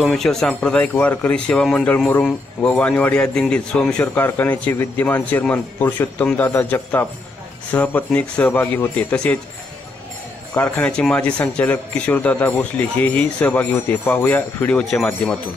सोमेश्वर सांप्रदायिक वारकरी सेवा मंडळ मुरुम व वाणीवाडी या दिंडीत सोमेश्वर कारखान्याचे विद्यमान चेअरमन पुरुषोत्तम दादा जगताप सहपत्नीक सहभागी होते। तसेच कारखान्याचे माजी संचालक किशोरदादा भोसले हेही सहभागी होते। पाहूया व्हिडिओच्या माध्यमातून।